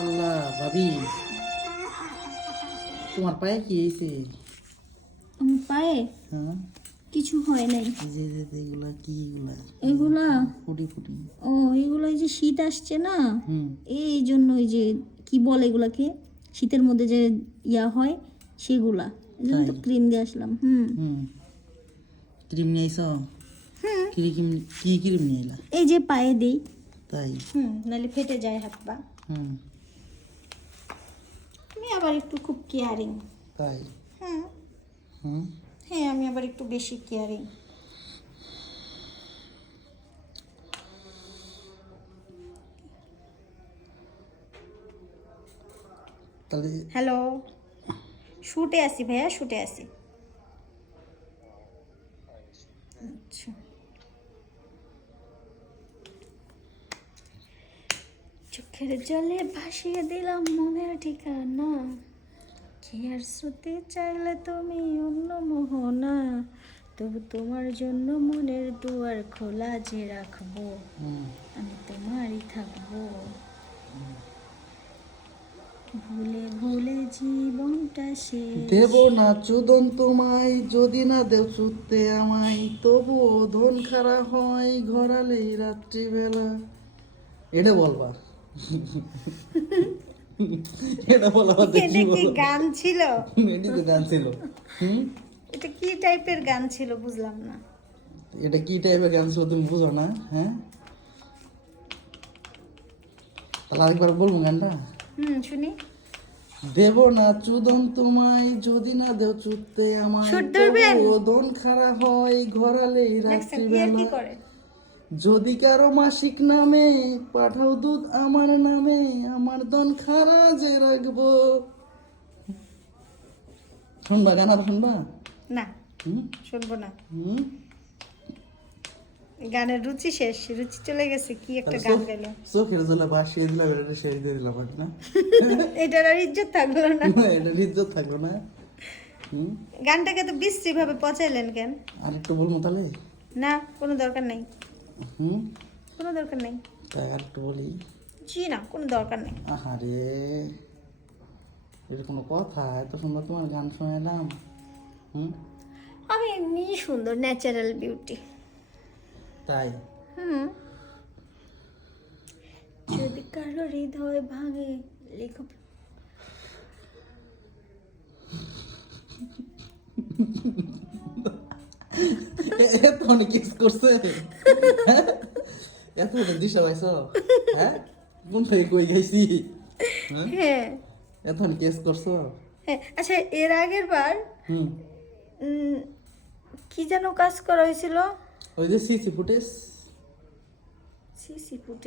আল্লাহ ভাবি, তোমার পায়ে কি হয়েছে? আমার পায়ে হ্যাঁ, কিছু হয় নাই। এই যে এগুলা কি এগুলা? এগুলা ফুটি ফুটি। ও এগুলো এই যে শীত আসছে না, হুম, এই জন্য ওই যে কি বলে এগুলাকে, শীতের মধ্যে যে ইয়া হয় সেগুলা, এই জন্য তো তাই? ক্রিম দিয়ে আসলাম। হুম, ক্রিম নিয়ে আইছ? হুম কি ক্রিম নিয়ে এলা? এই যে পায়ে দেই। তাই? নাহলে ফেটে যায় হাত পা। হুম, আমি আবার একটু খুব কেয়ারিং। তাই? হুম হুম, হ্যাঁ, আমি আবার একটু বেশি কেয়ারিং। তাহলে হ্যালো, শুটে আসি ভাইয়া, শুটে আসি। আচ্ছা, চোখের জলে ভাসিয়ে দিলাম মনের ঠিকানা, কি আর শ্রুতি চাইলে তুমি অন্য মোহনা, তবু তোমার জন্য মনের দুয়ার খোলা যে রাখবো, হুম, আমি তোমারই থাকবো। ভুলে ভুলে জীবনটা শেষ। দেব না চুদন তোমায়, যদি না দেও চুদতে আমায়, তবুও ধন খারা হয় ঘরালেই রাত্রিবেলা। এটা বলবা? এটা বলা হতে কি এটা কি বলো? গান ছিল? এটি তো গান ছিল। হুম, এটা কি টাইপের গান ছিল বুঝলাম না। এটা কি টাইপের গান ছিল তুমি বুঝো না? হ্যাঁ, তাহলে আরেকবার বলবো গানটা। শুনি। দেব না চুদন তোমায়, যদি না দেও চুদতে আমায়, সুর ধরবেন? তবুও ধন খারা হয় ঘরালেই দেখছেন ইয়ার কি রাত্রিবেলা। করে। যদি কারো মাসিক নামে পাঠাও দুধ আমার নামে, আমার দন খারা যে রাখবো। শুনবা গান আর শুনবা? না, হুম, শুনবো না। হুম, গানের রুচি শেষ, রুচি চলে গেছে, কি একটা তাহলে গান গেল। চোখের জলে ভাসিয়ে দিলাম, এটা শেষ দিয়ে দিলাম আর কি না? এটার আর ইজ্জত থাকলো না। এটা ইজ্জত থাকলো না। হুম, গানটাকে তো বিশ্রী ভাবে পচাইলেন কেন? আর একটু বলবো তাহলে? না, কোনো দরকার নেই, হুম, কোনো দরকার নেই। তাই আর একটু বলি। জি না, কোনো দরকার নেই। আহারে, এটা কোনো কথা? এত সুন্দর তোমার গান শোনালাম। হুম, আমি এমনি সুন্দর, ন্যাচারাল বিউটি। তাই? হুম যদি কারো হৃদয় ভাঙে, লেখো। এত অনেক কিস করছে। এত অনেক দিশা পাইছ? হ্যাঁ, কোন থেকে কই গেছি? হ্যাঁ, হ্যাঁ এত অনেক কিস করছো? হ্যাঁ, আচ্ছা এর আগের বার হুম, উম, কি যেন কাজ করা হয়েছিল? ওই যে সিসি ফুটেজ। সিসি ফুটে